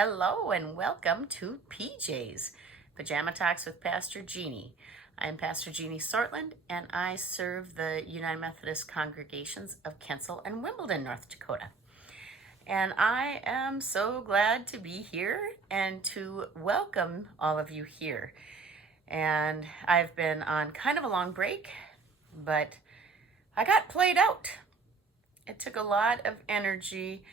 Hello and welcome to PJ's, Pajama Talks with Pastor Jeannie. I'm Pastor Jeannie Sortland and I serve the United Methodist congregations of Kensal and Wimbledon, North Dakota. And I am so glad to be here and to welcome all of you here. And I've been on kind of a long break, but I got played out. It took a lot of energy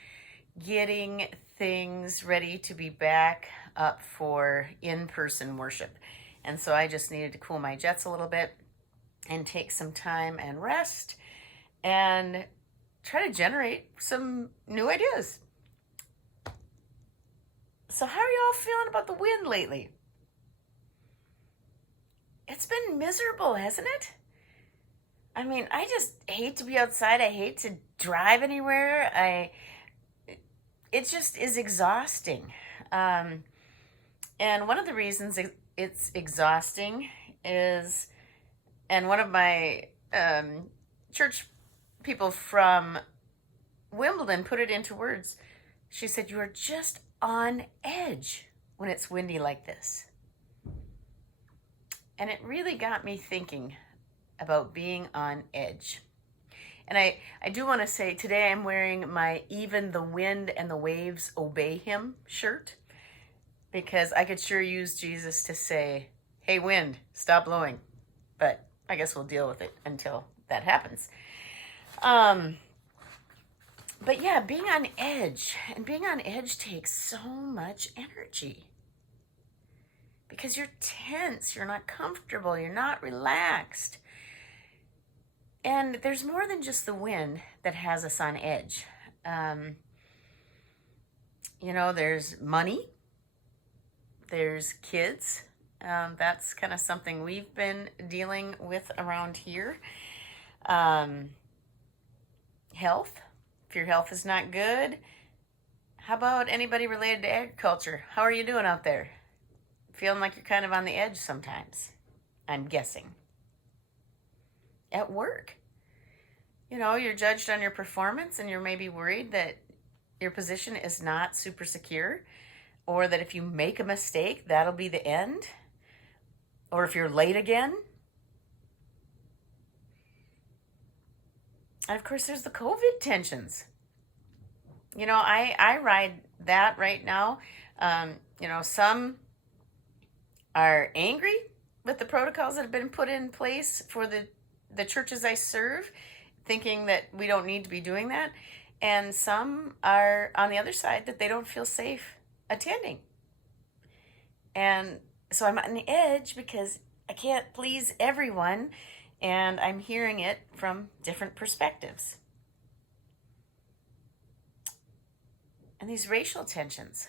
getting things ready to be back up for in-person worship. And so I just needed to cool my jets a little bit and take some time and rest and try to generate some new ideas. So how are y'all feeling about the wind lately? It's been miserable, hasn't it? I mean, I just hate to be outside. I hate to drive anywhere. It just is exhausting. And one of the reasons it's exhausting is, and one of my church people from Wimbledon put it into words. She said, "You are just on edge when it's windy like this." And it really got me thinking about being on edge. And I do want to say today I'm wearing my "Even the Wind and the Waves Obey Him" shirt because I could sure use Jesus to say, "Hey wind, stop blowing." But I guess we'll deal with it until that happens. But yeah, being on edge, and being on edge takes so much energy because you're tense, you're not comfortable, you're not relaxed. And there's more than just the wind that has us on edge. There's money, there's kids. That's kind of something we've been dealing with around here. Health. If your health is not good, how about anybody related to agriculture? How are you doing out there? Feeling like you're kind of on the edge sometimes, I'm guessing. At work, you're judged on your performance and you're maybe worried that your position is not super secure, or that if you make a mistake, that'll be the end, or if you're late again. And of course, there's the COVID tensions. I ride that right now. Some are angry with the protocols that have been put in place for the churches I serve, thinking that we don't need to be doing that. And some are on the other side, that they don't feel safe attending. And so I'm on the edge because I can't please everyone, and I'm hearing it from different perspectives. And these racial tensions.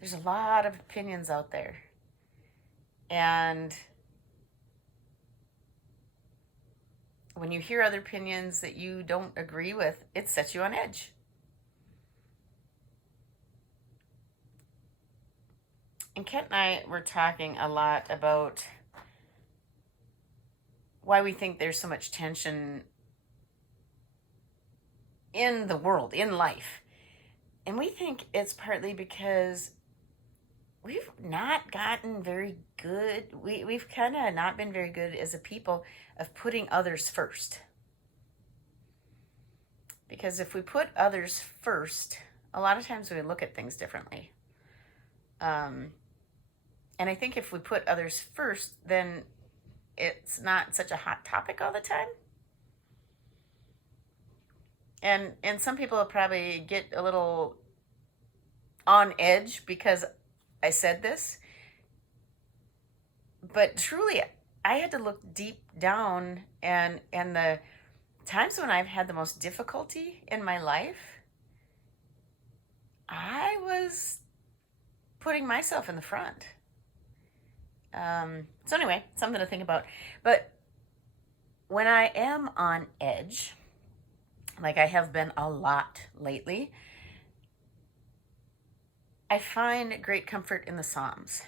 There's a lot of opinions out there. And when you hear other opinions that you don't agree with, it sets you on edge. And Kent and I were talking a lot about why we think there's so much tension in the world, in life. And we think it's partly because we've not gotten very good. We've kind of not been very good as a people of putting others first. Because if we put others first, a lot of times we look at things differently. And I think if we put others first, then it's not such a hot topic all the time. And some people will probably get a little on edge because I said this. But truly, I had to look deep down, and the times when I've had the most difficulty in my life, I was putting myself in the front. So anyway, something to think about. But when I am on edge, like I have been a lot lately, I find great comfort in the Psalms.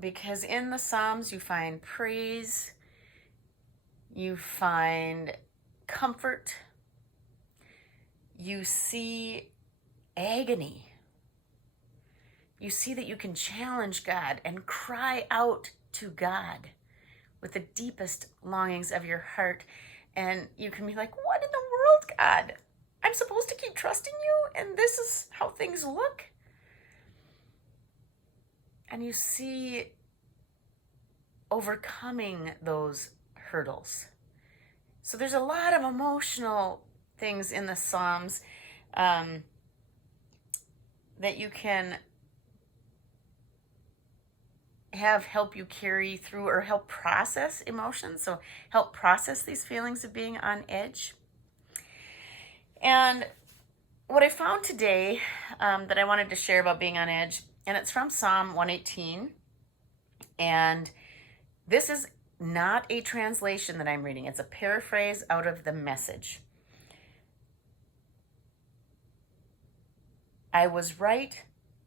Because in the Psalms you find praise, you find comfort, you see agony. You see that you can challenge God and cry out to God with the deepest longings of your heart. And you can be like, what in the world, God? I'm supposed to keep trusting you, and this is how things look? And you see overcoming those hurdles. So there's a lot of emotional things in the Psalms that you can have help you carry through or help process emotions. So help process these feelings of being on edge. And what I found today that I wanted to share about being on edge, and it's from Psalm 118. And this is not a translation that I'm reading. It's a paraphrase out of the Message. I was right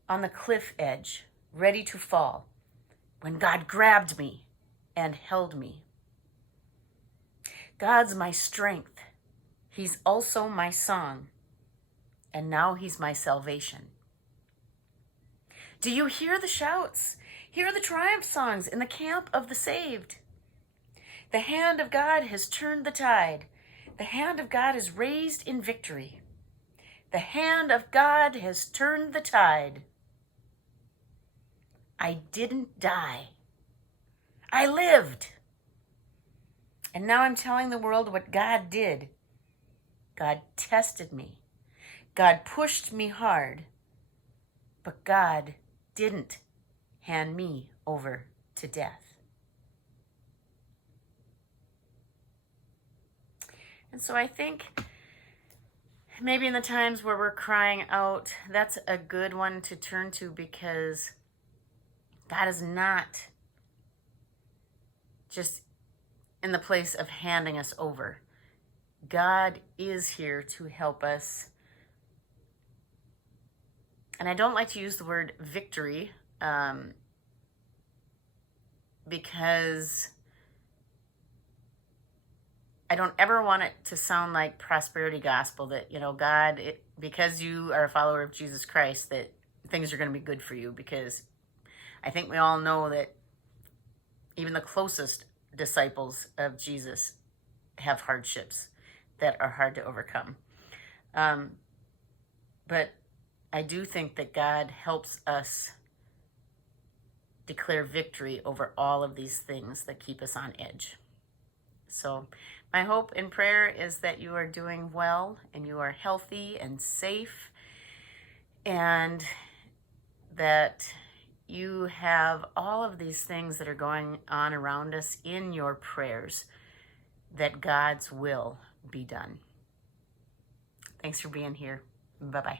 on the cliff edge, ready to fall, when God grabbed me and held me. God's my strength. He's also my song. And now he's my salvation. Do you hear the shouts? Hear the triumph songs in the camp of the saved. The hand of God has turned the tide. The hand of God is raised in victory. The hand of God has turned the tide. I didn't die. I lived. And now I'm telling the world what God did. God tested me. God pushed me hard. But God didn't hand me over to death. And so I think maybe in the times where we're crying out, that's a good one to turn to, because God is not just in the place of handing us over. God is here to help us. And I don't like to use the word victory because I don't ever want it to sound like prosperity gospel that, God, because you are a follower of Jesus Christ, that things are going to be good for you. Because I think we all know that even the closest disciples of Jesus have hardships that are hard to overcome. But I do think that God helps us declare victory over all of these things that keep us on edge. So my hope and prayer is that you are doing well and you are healthy and safe, and that you have all of these things that are going on around us in your prayers, that God's will be done. Thanks for being here. Bye-bye.